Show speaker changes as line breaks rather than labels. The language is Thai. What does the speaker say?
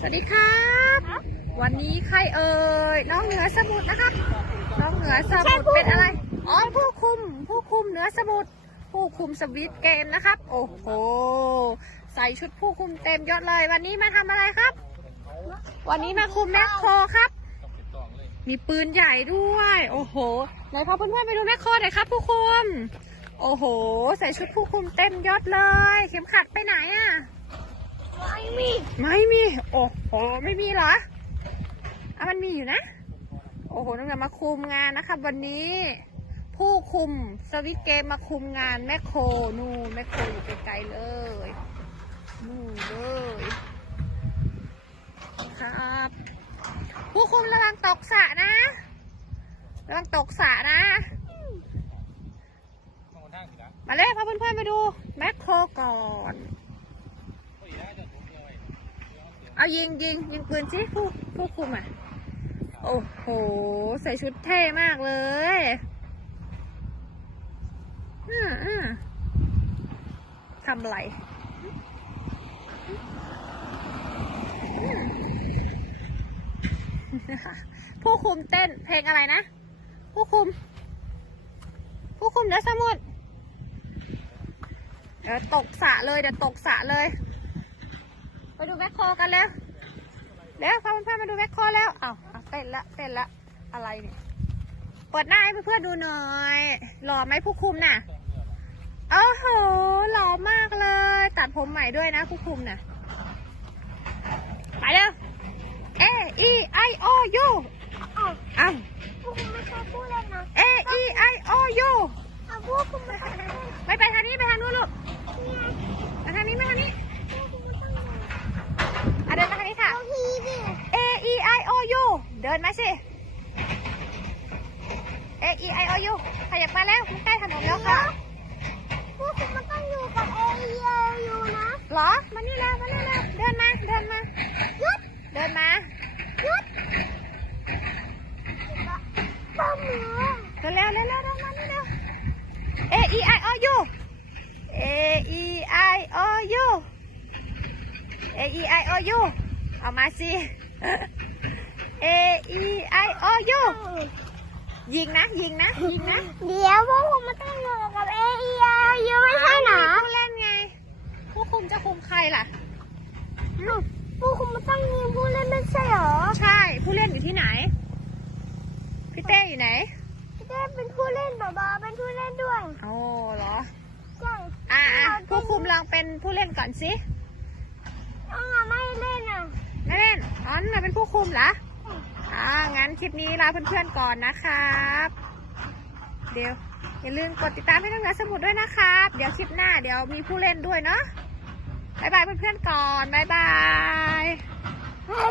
สวัสดีครับ วันนี้ใครเอ่ยน้องเหนือสมุทรนะครับน้องเหนือสมุทรเป็นอะไร อ๋อผู้คุม ผู้คุมเหนือสมุทรผู้คุมสวิตเกมนะครับ โอ้โห ใส่ชุดผู้คุมเต็มยศเลย วันนี้มาทำอะไรครับ วันนี้มาคุมแมคโครครับ มีปืนใหญ่ด้วย โอ้โห ไหนพาเพื่อนๆไปดูแมคโครหน่อยครับ ผู้คุม โอ้โห ใส่ชุดผู้คุมเต็มยศเลย เข็มขัดไปไหนอะ
ไม่มี
ไม่มี โอ้โห ไม่มีเหรออะมันมีอยู่นะ โอ้โหน้องเหนือมาคุมงานนะครับวันนี้ ผู้คุมสวิตเกมมาคุมงานแมคโครนู่นแมคโครอยู่ไกลๆเลยนู่นเลยครับ ผู้คุมระวังตกสระนะระวังตกสระนะมาเลยพาเพื่อนๆไปดูแมคโครก่อน เอายิงยิงยิงปืนสิผู้ผู้คุมอะ โอ้โห ใส่ชุดเท่มากเลยอ่าอ่าทำไรผู้คุมเต้นเพลงอะไรนะ ผู้คุม ผู้คุมเดี๋ยวสมุดเดี๋ยวตกสะเลยเดี๋ยวตกสะเลย ไปดูแมคโครกันแล้วเร็วพาเพื่อนๆมาดูแมคโครแล้วเอาเอาเต้นละเต้นละอะไรเนี่ยเปิดหน้าให้เพื่อนๆดูหน่อยหล่อไหมผู้คุมน่ะโอ้โหหล่อมากเลย ตัดผมใหม่ด้วยนะผู้คุมน่ะไปเร็ว A E I O U
อ้าว
เอา
วกคุณไม่ชอบพูดเลยนะ
A E I O U
อ้าวพวกคุณไม่ชอบพูด
ไปไปทางนี้ไปทางนู้นลูก
เนี่ย
ไปทางนี้ไปทางนี้
พวกคุณไม่ต้อง
อะเดินมาทางนี้ค่ะ
เอาทีดิ
A E I O U เดินมาสิ A E I O U ขยับมาแล้วมันใกล้ถนนแล้วค่ะ
พวกคุณมันต้องอยู่กับเอเออยู่นะ
เหรอ มานี่แล้วมานี่แล้วเดินมา เดินมา
หยุด
เดินมา
หยุดป้าหมู
เดินเร็วเร็วเร็วเดินมานี่เร็ว A E I O U A E I O U A E I O U เอามาสิ A E I O U ยิงนะ ยิงนะ ยิงนะ
เดี๋ยวพวกคุณมันต้องอยู่กับเอเออยู่ไม่ใช่เหรอ
ผู้เล่นไง ผู้คุมจะคุมใครล่ะ
พวกคุณมันต้องมีผู้เล่นไม่ใช่เหรอ
ใช่ ผู้เล่นอยู่ที่ไหน พี่เต้อยู่ไหน
พี่เต้เป็นผู้เล่นบาบาเป็นผู้เล่นด้วย
โอ้เหรอ
ใช่
อ่าผู้คุมลองเป็นผู้เล่นก่อนสิ
น้องอะไม่เล่นอะ
ไม่เล่นอ๋อนี่นเป็นผู้คุมเหรอ อ่างั้นคลิปนี้ลาเพื่อนๆก่อนนะครับ เดี๋ยวอย่าลืมกดติดตามให้น้องเหนือสมุดด้วยนะครับ เดี๋ยวคลิปหน้าเดี๋ยวมีผู้เล่นด้วยเนาะบายบายเพื่อนๆก่อนบายบาย